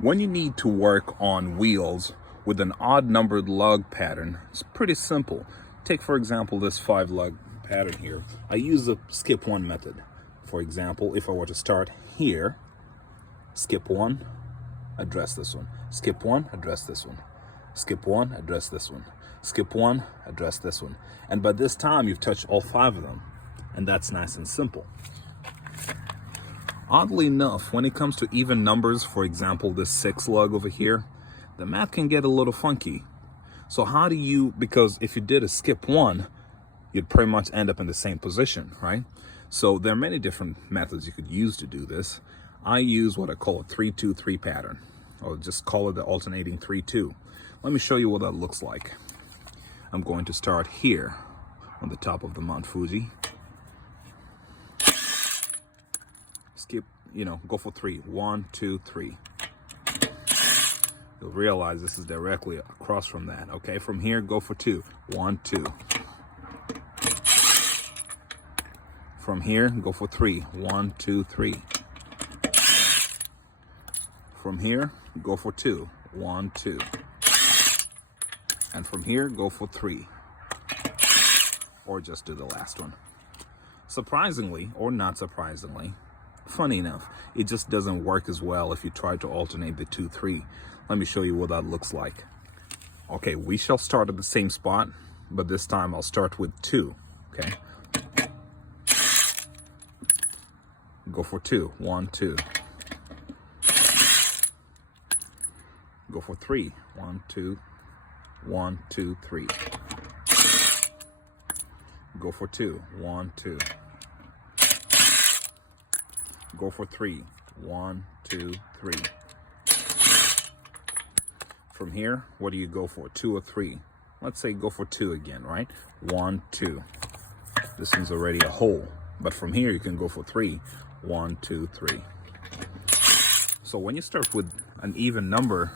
When you need to work on wheels with an odd numbered lug pattern, it's pretty simple. Take, for example, this 5 lug pattern here. I use the skip one method. For example, if I were to start here, skip one, address this one. Skip one, address this one. Skip one, address this one. Skip one, address this one. And by this time, you've touched all 5 of them. And that's nice and simple. Oddly enough, when it comes to even numbers, for example, this 6 lug over here, the math can get a little funky. So how do you, because if you did a skip one, you'd pretty much end up in the same position, right? So there are many different methods you could use to do this. I use what I call a 3-2-3 pattern, or just call it the alternating 3-2. Let me show you what that looks like. I'm going to start here on the top of the Mount Fuji. Skip, go for 3. 1, 2, 3. You'll realize this is directly across from that. Okay, from here, go for 2. 1, 2. From here, go for 3. 1, 2, 3. From here, go for 2. 1, 2. And from here, go for 3. Or just do the last one. Surprisingly, or not surprisingly, funny enough, it just doesn't work as well if you try to alternate the 2-3. Let me show you what that looks like. Okay, we shall start at the same spot, but this time I'll start with 2, okay? Go for 2. 1, 2. Go for 3. 1, 2. 1, 2, 3. Go for 2. 1, 2. Go for 3. 1, 2, 3. From here, what do you go for? 2 or 3? Let's say go for 2 again, right? 1, 2. This one's already a hole, but from here you can go for 3. 1, 2, 3. So when you start with an even number,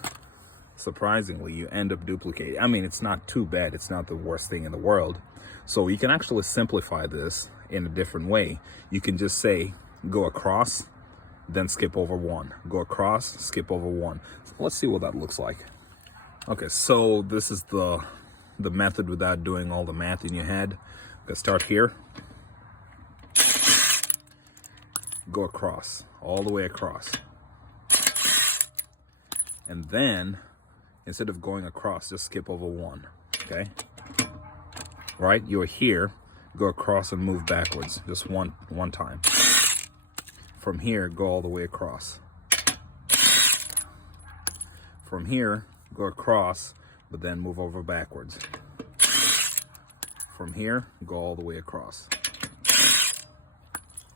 surprisingly, you end up duplicating. I mean, it's not too bad. It's not the worst thing in the world. So you can actually simplify this in a different way. You can just say, go across, then skip over 1. Go across, skip over 1. So let's see what that looks like. Okay, so this is the method without doing all the math in your head. Okay, start here. Go across, all the way across. And then, instead of going across, just skip over 1, okay? Right, you're here, go across and move backwards, just one time. From here, go all the way across. From here, go across, but then move over backwards. From here, go all the way across.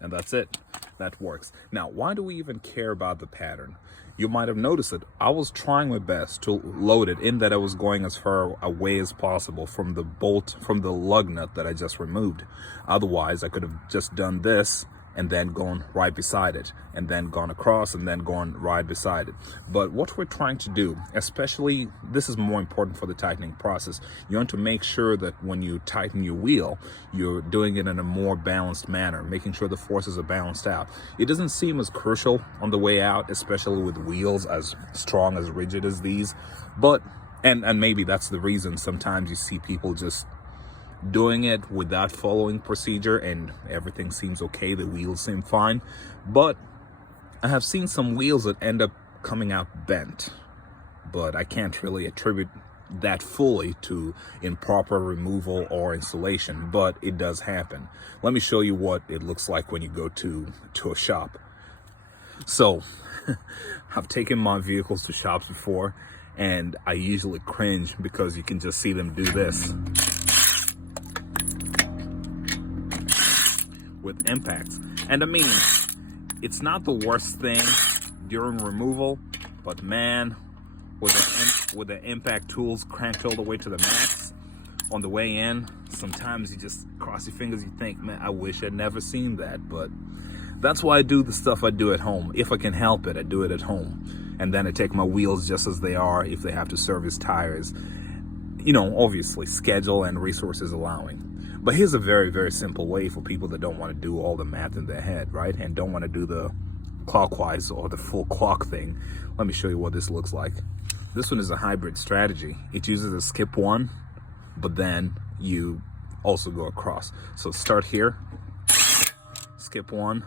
And that's it. That works. Now, why do we even care about the pattern? You might have noticed it. I was trying my best to load it in that I was going as far away as possible from the bolt, from the lug nut that I just removed. Otherwise, I could have just done this and then gone right beside it, and then gone across and then gone right beside it. But what we're trying to do, especially, this is more important for the tightening process, you want to make sure that when you tighten your wheel, you're doing it in a more balanced manner, making sure the forces are balanced out. It doesn't seem as crucial on the way out, especially with wheels as strong, as rigid as these, but, and maybe that's the reason sometimes you see people just doing it without following procedure and everything seems okay, the wheels seem fine. But I have seen some wheels that end up coming out bent, but I can't really attribute that fully to improper removal or installation, but it does happen. Let me show you what it looks like when you go to a shop. So I've taken my vehicles to shops before, and I usually cringe because you can just see them do this with impacts. And I mean, it's not the worst thing during removal, but man, with the impact tools cranked all the way to the max on the way in, sometimes you just cross your fingers, you think, man, I wish I'd never seen that. But that's why I do the stuff I do at home. If I can help it, I do it at home. And then I take my wheels just as they are if they have to service tires. Obviously, schedule and resources allowing. But here's a very, very simple way for people that don't want to do all the math in their head, right? And don't want to do the clockwise or the full clock thing. Let me show you what this looks like. This one is a hybrid strategy. It uses a skip one, but then you also go across. So start here, skip one.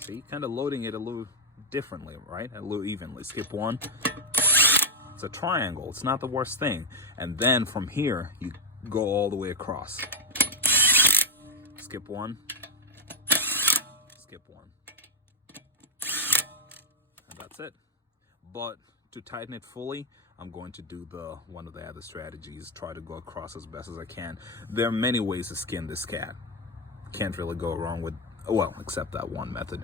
See, kind of loading it a little differently, right? A little evenly. Skip one. It's a triangle. It's not the worst thing. And then from here, you go all the way across. Skip one. Skip one. And that's it. But to tighten it fully, I'm going to do one of the other strategies, try to go across as best as I can. There are many ways to skin this cat. Can't really go wrong with, well, except that one method.